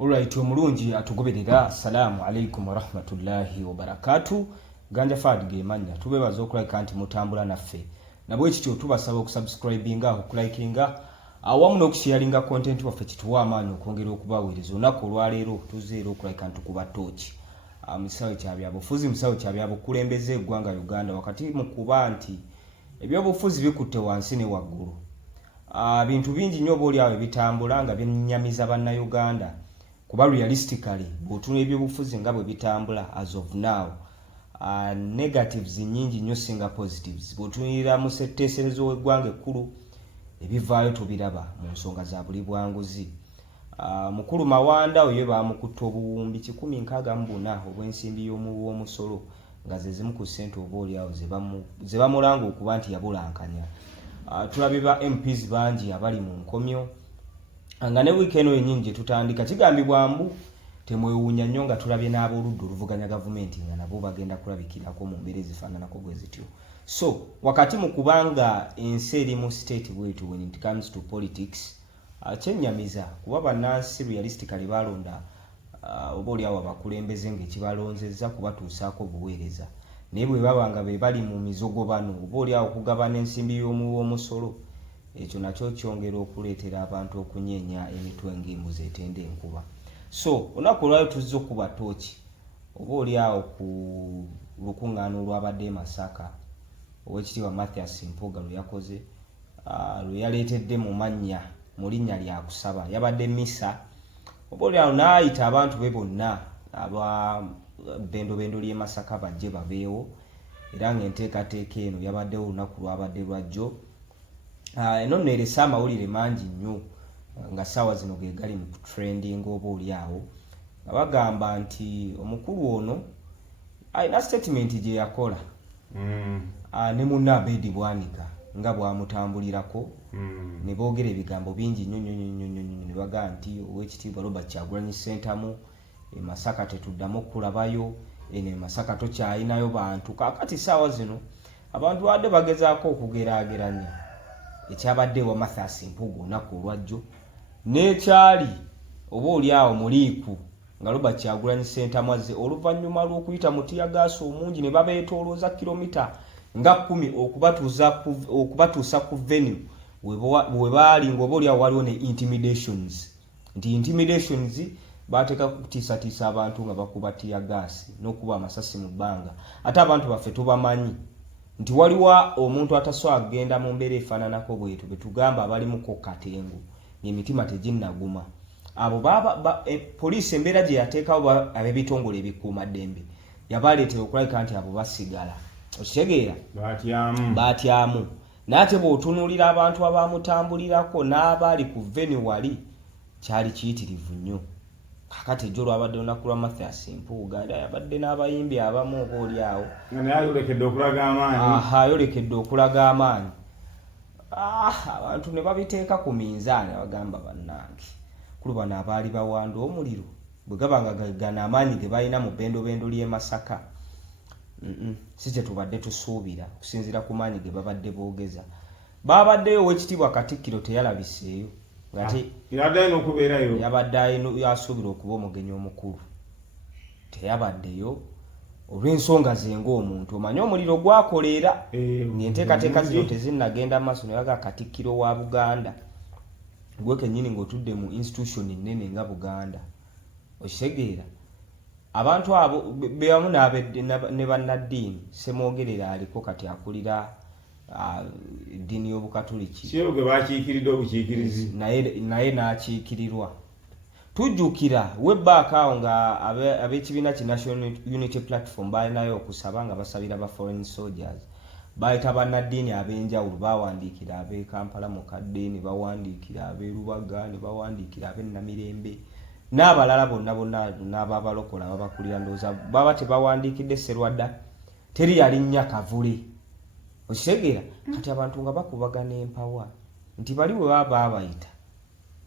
Alright, omulungi atugoberera. Assalamu alaikum warahmatullahi wabarakatuh. Ganja Fad gemanya tubebaza okulika nti mutambula naffe nabwe kityo tubasaba okusubscribinga okulikinga awamu n'okusharinga content waffe kituwa amaanyi okwongera okubaweereza olunaku olwaleero tuzeera okulika nti kuba tochi musawo kyabyabufuzi musawo kyabyabukulembeze eggwanga Uganda wakati mu kuba nti ebyobufuzi bikutte wansi ne waggulu. Bintu bingi nnyo booli awo bitambula nga byennyamiza bannayuganda kuba realistically bw'otunula ebyobufuzi nga bwe bitambula as of now negatives nyingi nnyo singa positives. Bw'otunulira mu setteeserezo w'eggwanga ekkulu ebivaayo tubiraba mu nsonga za buli bwanguzi. Mukulu Mawanda oyo baamukutta obuwumbi 164 obw'ensimbi y'omusolo nga ze zimu ku ssente obooli awo ze bamulanga okuba nti yabulankanya. Tulabe ba MPs bangi abali mu nkomyo nga ne weekend yennyingi tutandika kigambibwa mbu temwewuunya nnyo nga tulabye n'aboludda oluvuganya gavumenti nga nabo bagenda kulabikirako mu mbeera ezifaananako bwe zityo. So wakati mu kubanga ensi eri mu state bwetu when it comes to politics kyennyamiza kuba bannansi realistically balonda obooli awo abakulembeze ng'ekibalonzezza kubatuusaako obuweereza naye bwe baba nga be bali mu mizogobano obooli awo okugabana ensimbi y'omusolo ekyo nakyo kyongera okuleetera abantu okunyeenya emitwe ng'embuzi etenda enkuba. So olunaku olwayo tuzze okuba tooki obooli awo ku lukuŋŋaano olwabadde e Masaka Oweekitiibwa Mathias Mpuuga lwe yakoze lwe yaleetedde mu linnya lya kusaba yabadde misa obooli awo n'ayita abantu be bonna aba bendobendo ly'e Masaka bajje babeewo era ng'enteekateeka eno yabaddewo olunaku lwabadde lwajjo. Eno nno erese amawulire mangi nnyo nga ssaawa zino ge gali mu trending obooli awo nga bagamba nti omukulu ono alina statement gye yakola ne munne Abedi Bwanika nga bwamutambulirako ne boogera ebigambo bingi nnyo ne bagamba nti Oweekitiibwa Robert Kyagulanyi Ssentamu e Masaka tetuddamu kulabayo eno e Masaka tokyayinayo bantu. Kaakati ssaawa zino abantu badde bagezaako okugeraageranya ekyabadde wa Mathias Mpuuga olunaku olwajjo n'ekyali obooli awo muliiku nga Robert Kyagulanyi Ssentamu azze oluvannyuma lw'okuyita mu tiyagaasi omungi ne babeetoolooza kilomita nga 10 okubatuusa ku venue we baali ng'obooli awo waliwo ne intimidations nti intimidations bateeka kutiisatiisa abantu nga bakuba tiyagaasi n'okuba amasasi mu bbanga ate abantu baffe tubamanyi nti waliwo omuntu atasobola kugenda mu mbeera efaananako bwetu betugamba abalimuko katengu ng'emitima teginnaguma abo poliisi embeera gye yateekawo ab'ebitongole ebikuumaddembe yabaleetera okulabika nti abo basigala okitegeera baatyamu naye ate bw'otunuulira abantu abaamutambulirako n'abaali ku venue wali kyali kiyitirivu nnyo. Kakati ejjo lwabadde olunaku lwa Mathias Mpuuga era yabadde n'abayimbi abamu obooli awo ayolekedde okulaga amaanyi ayolekedde okulaga amaanyi abantu ne babiteeka ku minzaani abagamba bannange kulu bano abaali bawanda omuliro bwe gaba nga gana amaanyi ge balina mu bendobendo ly'e Masaka si kye tubadde tusuubira okusinziira ku maanyi ge babadde boogeza. Babaddeyo Oweekitiibwa Katikkiro teyalabiseeyo yabadde yasuubira okuba omugenyi omukulu teyabaddeyo olw'ensonga ze ng'omuntu omanyi omuliro gwakoleera ng'enteekateeka zino tezinnagenda maaso ne baga Katikkiro wa Buganda gwe kennyini ng'otudde mu institution ennene nga Buganda okitegeera abantu abo bewamu ne bannaddiini Ssemwogerera aliko kati akulira eddiini y'Obukatuliki kyebwe bakiikiridde obukiikirizi naye n'akiikirirwa. Tujjukira webback awo nga ab'ekibiina ki National Unity Platform balinayo okusaba nga basabira ba foreign soldiers bayita bannaddiini ab'enjawulo bawandiikira ab'e Kampala mukadde ne bawandiikira ab'e Lubaga ne bawandiikira ab'e Namirembe n'abalala bonna n'ababalokola ababakulira ndowooza baba tebawandiikidde Sserwadda teri yalinnya Kavule okitegeera kati abantu nga bakubagana empawa nti bali we baba abayita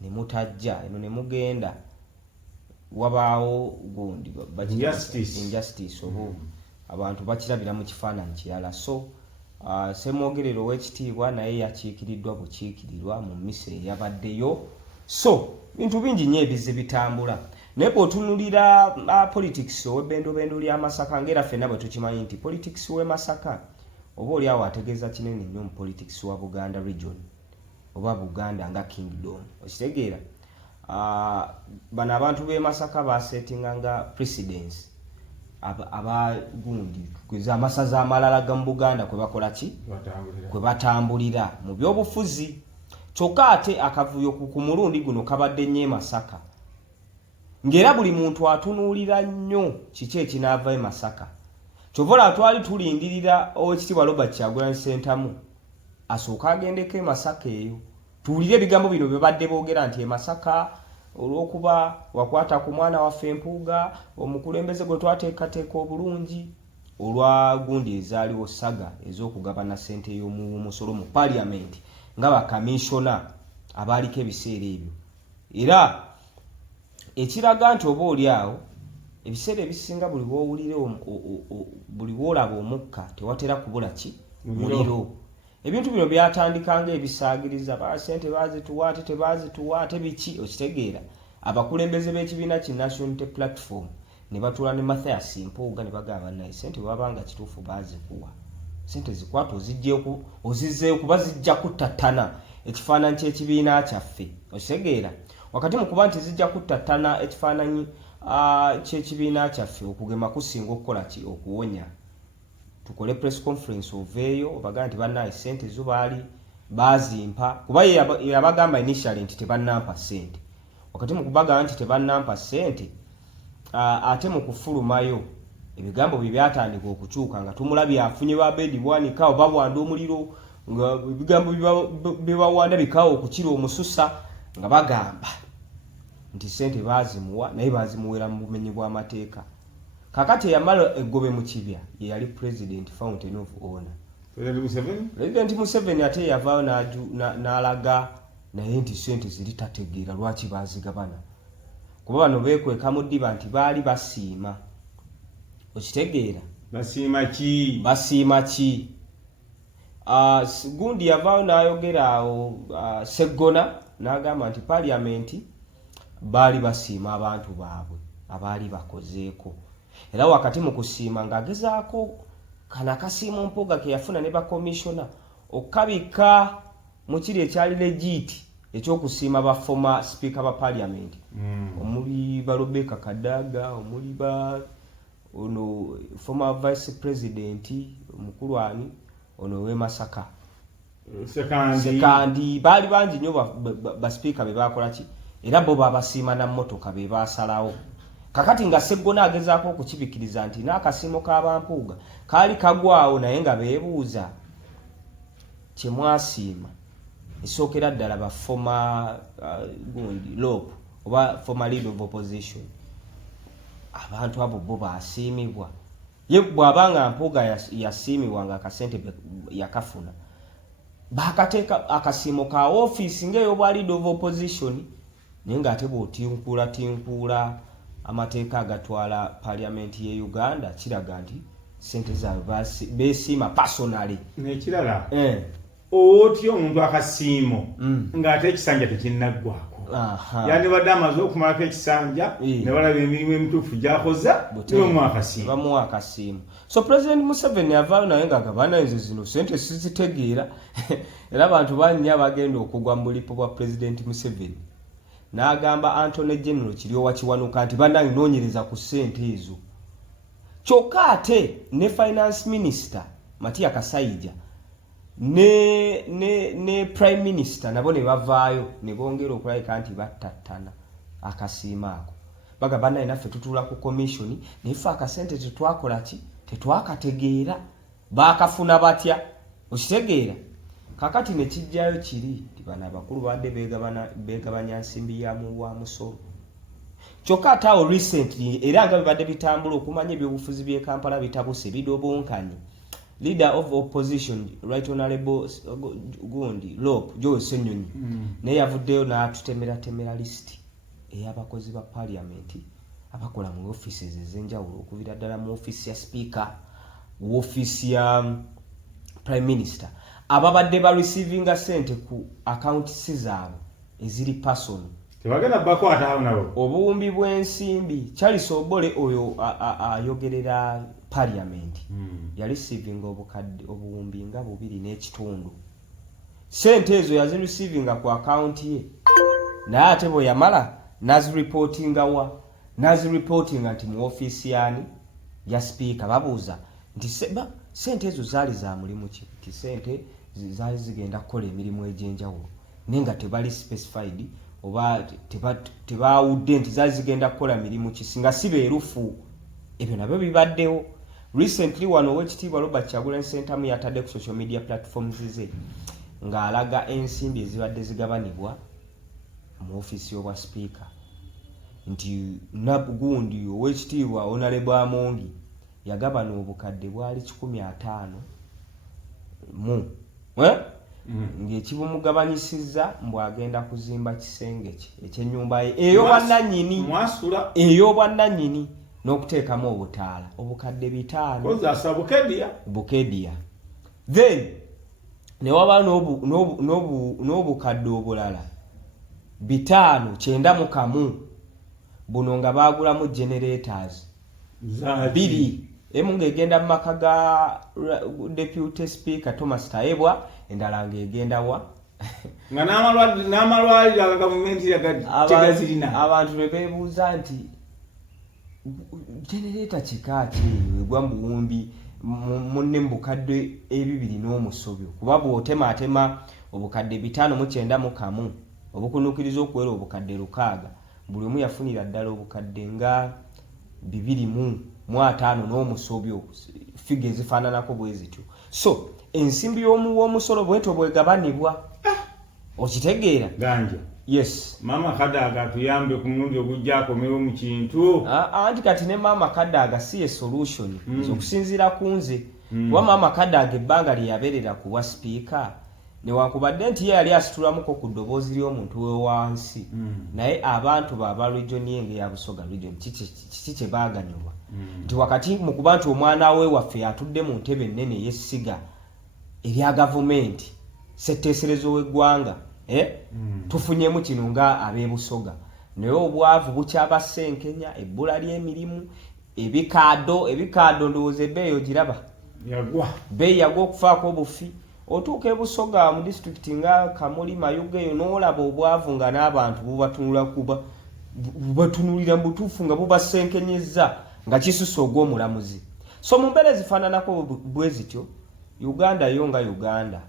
ne mutajja eno ne mugenda wabaawo gundi injustice obo abantu bakirabira mu kifaananyi kirala. So Ssemwogerera Oweekitiibwa naye yakiikiriddwa bukiikirirwa mu mmisa eyabaddeyo. So bintu bingi nnyo ebizze bitambula Nepo tunulira politics ow'ebbendobendo lya Masaka ngera ffenna bwe tukimanyi nti politics w'e Masaka oba oli awo ategeeza kinene nnyo mu politics wa Buganda region oba Buganda nga kingdom. Okitegeera bano abantu b'e Masaka basetinga nga precedence abagundi kweza amasaza amalala ga mu Buganda kwe bakola ki kwe batambulira mu byobufuzi. Kyokka ate akavuyo ku mulundi guno kabadde nnyo e Masaka ngera buli muntu atunuulira nnyo kiki ekinaava e Masaka. Kyovola twali tulindirira Oweekitiibwa Robert Kyagulanyi Ssentamu asooka agendeko e Masaka eyo tuwulire ebigambo bino bye badde boogera nti e Masaka olw'okuba wakwata ku mwana waffe Empuuga omukulembeze gwe twateekateeka obulungi olwa gundi ezaaliwo saga ez'okugabana ssente y'omusolo mu Parliament nga bakamishona abaaliko ebiseera ebyo. Era ekiraga nti oba oli awo ebiseera ebisinga buli bw'owulire buli bw'olaba omukka tewatera kubula ki muliro. Ebintu bino byatandika ng'ebisaagiriza ssente baazituwa ate tebaazituwa ate biki okitegeera. Abakulembeze b'ekibiina ki National Unity Platform ne batuula ne Mathias Mpuuga ne bagamba naye ssente bwabanga kituufu baazikuwa ssente zikwata ozizzeeyo kuba zijja kuttattana ekifaananyi ky'ekibiina kyaffe okitegeera. Wakati mu kuba nti zijja kuttattana ekifaananyi ky'ekibiina kyaffe okugema kusinga okukola ki okuwonya. Tukole press conference oveeyo obagaa nti bannaye ssente zo baali baazimpa kuba yabagamba initially nti tebannampa ssente. Wakati mu kubagamba nti tebannampa ssente ate mu kufulumayo ebigambo bye byatandika okukyuka nga tumulabye afunye babedi bwanika oba bwanda omuliro nga ebigambo bye bawanda bikaawo okukira omususa nga bagamba nti ssente baazimuwa naye baazimuwera mu bumenyi bw'amateeka. Kakati eyamala eggobe mu kibya ye yali President Fountain of Honor. President Museveni ate yavaayo n'alaga naye nti ssente ziri tategeera lwaki baazigabana. Kuba bano beekweka mu ddiba nti baali basiima. Okitegeera? Basiima ki? Gundi yavaayo n'ayogera awo Sseggona n'agamba nti Parliament baali basiima abantu baabwe abaali bakozeeko. Era wakati mu kusiima ng'agezaako kana kasiimo Mpuuga ke yafuna ne bakomishona okukabika mu kiri ekyali legit ekyokusiima ba former speaker ba Parliament. Omuli ba Rebecca Kadaga, omuli ba ono former vice president omukulwani ono w'e Masaka Sekandi baali bangi nnyo ba speaker be bakola ki era bo babasiima na mmotoka be baasalawo. Kakati nga Sseggona agezaako okukibikiriza nti n'akasiimo k'abampuuga kaali kagwawo naye nga beebuuza kye mwasiima esookera ddala ba former gundi Lope oba former leader of opposition abantu abo bo baasiimibwa. Ye bw'abanga Mpuuga yasiimibwa nga akasente yakafuna bakateeka akasiimo ka office ng'ey'obwa leader of opposition naye ng'ate bw'otinkuula amateeka agatwala Parliament ye Uganda kiraga nti ssente zaabwe beesiima personally. Nekirala otyo omuntu akasiimo ng'ate ekisanja tekinnaggwako yandibadde amaze okumalako ekisanja ne balaba emirimu emituufu gy'akoza bamuwa akasiimo. So President Museveni avaayo naye ng'agamba nze zino ssente sizitegeera era abantu bannya bagenda okugwa mu bulipo bwa President Museveni. N'agamba Anthony General Kiryowa Kiwanuka nti bannange noonyereza ku ssente ezo. Kyokka ate ne Finance Minister Matia Kasaija ne Prime Minister nabo ne bavaayo ne bongera okulabika nti battattana akasiimo ako. Bagamba bannange naffe tutuula ku commission naife akasente tetwakola ki tetwakategeera baakafuna batya okitegeera. Kakati ne kijjayo kiri nti bano abakulu badde beegabanya nsimbi ya wa musolo. Kyokka ate awo recently era nga bibadde bitambula okumanya ebyobufuzi by'e Kampala bitabuse bidobonkanye. Leader of opposition Right Honorable Gundi Lope Joe Ssenyonyi naye yavuddeyo n'atutemera list ey'abakozi ba Parliament abakola mu offices ez'enjawulo okuvira ddala mu office ya speaker, mu office ya Prime Minister ababadde ba receiving ssente ku accounts zaabwe eziri personal tebagenda bakwata awo nabo obuwumbi bw'ensimbi Charles Obole oyo ayogerera parliament ya receiving obukadde obuwumbi nga 2.5 sente ezo yazi receiving ku account ye naye ate bwe yamala nazi reporting nti mu office yani ya speaker babuuza nti sente ezo zaali za mulimu ki nti sente zaali zigenda kukola emirimu egy'enjawulo nenga tebali specified oba tebaawudde nti zaali zigenda kukola mirimu ki singa si beerufu ebyo nabyo bibaddewo recently wano owekitiibwa Robert Kyagulanyi Ssentamu yatadde ku social media platforms ze ng'alaga ensimbi ezibadde zigabanibwa mu office y'obwa speaker nti nabugundi owekitiibwa Honorable Amongi yagabana obukadde bwali 15 mu ng'ekibumugabanyisizza mbwagenda kuzimba kisenge kye ekyennyumba ye eyo bwannannyini n'okuteekamu obutaala obukadde 5 bukedia then ne waba n'obukadde obulala 591 buno nga baagulamu generators 2 emu ng'egenda mu maka ga Deputy Speaker Thomas Tayebwa endala ng'egenda wa nga n'amalwaliro aga gavumenti tegazirina abantu ne beebuuza nti generator kika ki egwa mu buwumbi munne mu bukadde 2 n'omusobyo kuba bw'otemaatema obukadde 591 obukunuukiriza okuwera obukadde 600 buli omu yafunira ddala obukadde nga 205 n'omusobyo figa ezifaananako bwe zityo so ensimbi w'omusolo bwetyo bwegabanibwa okitegeera ganja yes mama Kadaga tuyambe ku mulundi ogujja akomewo mu kintu anti kati ne mama Kadaga si solution okusinziira ku nze kuba mama Kadaga ebbanga lye yabeerera ku bwa speaker newankubadde nti ye yali asitulamuko ku ddoboozi ly'omuntu we wansi naye abantu baba region yenge ya Busoga region kiki kye baaganyulwa nti wakati mu kuba nti omwana we waffe yatudde mu ntebe ennene y'essiga erya gavumenti setteeserezo w'eggwanga tufunyemu kino nga ab'e Busoga naye obwavu bukyabasenkenya ebbula ly'emirimu ebikaado ndowooza ebbeeyi ogiraba bbeeyi yagwa okufaako obufi otuuka e Busoga mu district nga Kamuli Mayuge eyo n'olaba obwavu nga n'abantu bubatunulira mu butuufu nga bubasenkenyezza nga kisusa ogw'omulamuzi so mu mbeera ezifaananako bwe zityo Uganda yo nga Uganda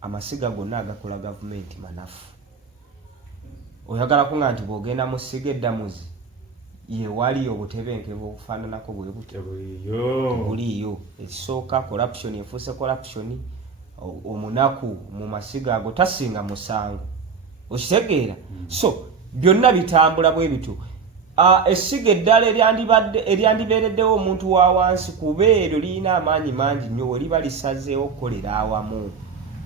amasiga gonna agakola gavumenti manafu oyagala kunga nti bw'ogenda mu ssiga eddamuzi ye waliyo obutebenkevu obufaananako bwe butyo buliyo ekisooka corruption efuuse corruption omunaku mu masiga ago tasinga musango okitegeera so byonna bitambula bwe bityo essiga eddala eryandibeereddewo omuntu wa wansi kuba eryo lirina amaanyi mangi nnyo we liba lisazeewo okukolera awamu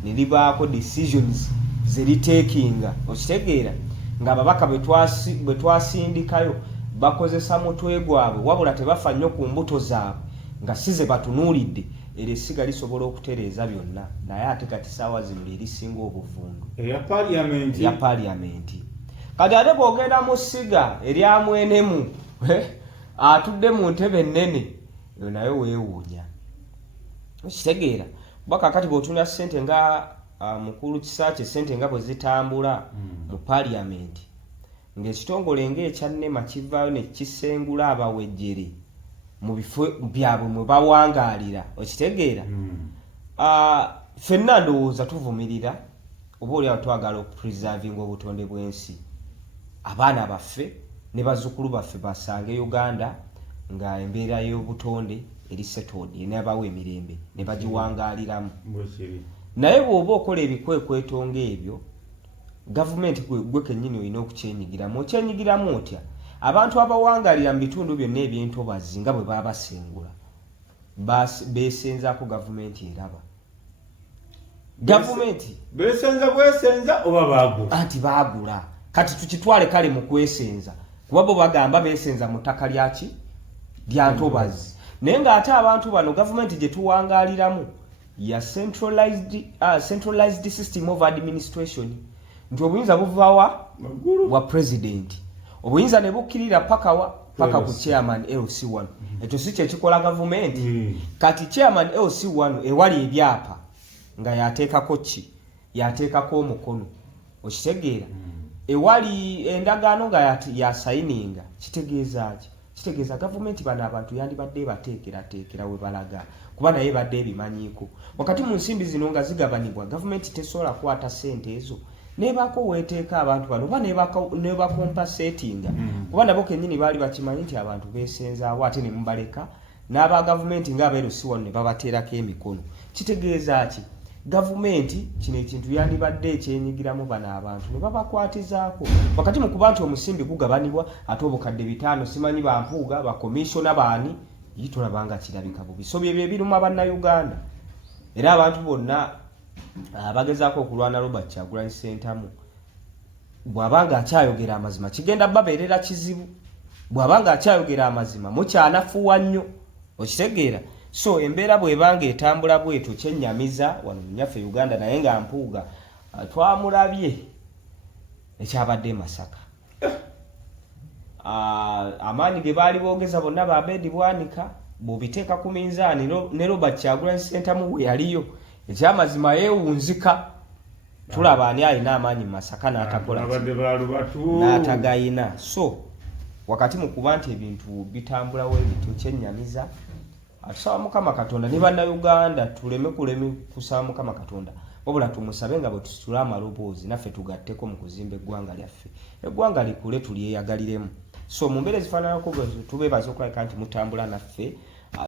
ne libaako decisions ze liteekinga okitegeera ng'ababaka bwe twasindikayo bakozesa mutwe gwabwe wabula tebafa nnyo ku mbuto zaabwe nga si ze batunuulidde era essiga lisobola okutereeza byonna naye ate kati saawa zino lyerisinga obuvundu ya paliamenti kati ate bw'ogenda mu ssiga erya mwenemu atudde mu ntebe ennene eyo nayo weewuunya okitegeera kuba kakati bw'otunula ssente nga mukulu Kisaakye ssente nga bwe zitambula mu paliamenti ng'ekitongole ng'ekyannema kivaayo ne kisengula abawejjere mu bifo byabwe mwe bawangaalira okitegeera ffenna ndowooza tuvumirira oba oliawo twagala okupreservinga obutonde bw'ensi abaana baffe ne bazzukulu baffe basange Uganda nga embeera y'obutonde eri settled enabawa emirembe ne bagiwangaaliramu naye bw'oba okola ebikwekweto ng'ebyo gavumenti gwe kennyini olina okukyenyigiramu okyenyigiramu otya abantu abawangaalira mu bitundu byonna eby'entobazi nga bwe baba basengula beesenzaako gavumenti eraba gavumenti beesenza oba baagula anti baagula kati tukitwale kale mu kwesenza kuba bo bagamba beesenza mu ttaka lyaki lya ntobazi naye ng'ate abantu bano gavumenti gye tuwangaaliramu ya centralized system of administration nti obuyinza buvawa Maguru. wa president obuyinza ne bukkirira paka ku chairman LC1 ekyo si kye kikola government kati chairman LC1 ewali ebyapa nga yateekako ki yateekako omukono okitegeera ewali endagaano nga yasayininga kitegeeza gavumenti bano abantu yandibadde bateekera we balaga kuba naye badde ebimanyiiko wakati mu nsimbi zino nga zigabanibwa gavumenti tesobola kwata ssente ezo nebaako weeteeka abantu bano oba nebakompasetinga kuba nabo kennyini baali bakimanyi nti abantu beesenzaawo ate ne mubaleka n'aba gavumenti ng'abeerusiwa ne babateerako emikono kitegeeza ki gavumenti kino ekintu yandibadde ekyenyigiramu bano abantu ne babakwatizaako wakati mu kuba nti omusimbi gugabanibwa ate obukadde 5 simanyi bampuuga bakomishona baani yitulabanga kirabika bubi so byebyo ebiruma bannayuganda era abantu bonna abagezaako okulwana Robert Kyagulanyi Ssentamu bw'abanga akyayogera amazima kigenda babeerera kizibu bw'abanga akyayogera amazima mukyanafuwa nnyo okitegeera so embeera bw'ebanga etambula bwetu kyennyamiza wano munyaffe Uganda naye nga mpuuga twamulabye ekyabadde Masaka amaanyi ge baali boogeza bonna babedi bwanika bw'obiteeka ku minzaani ne Robert Kyagulanyi Ssentamu we yaliyo ekyamazima yeewunzika tulaba ani alina amaanyi Masaka n'atakola n'atagayina so wakati mu kuba nti ebintu bitambulawo ebintu kyennyamiza atusaba Mukama Katonda ne bannayuganda tuleme kusaba Mukama Katonda wabula tumusabe nga bwe tusitula amaloboozi naffe tugatteko mu kuzimba eggwanga lyaffe eggwanga likule tulyeyagaliremu so mu mbeera ezifaananako tube bazokulabika nti mutambula naffe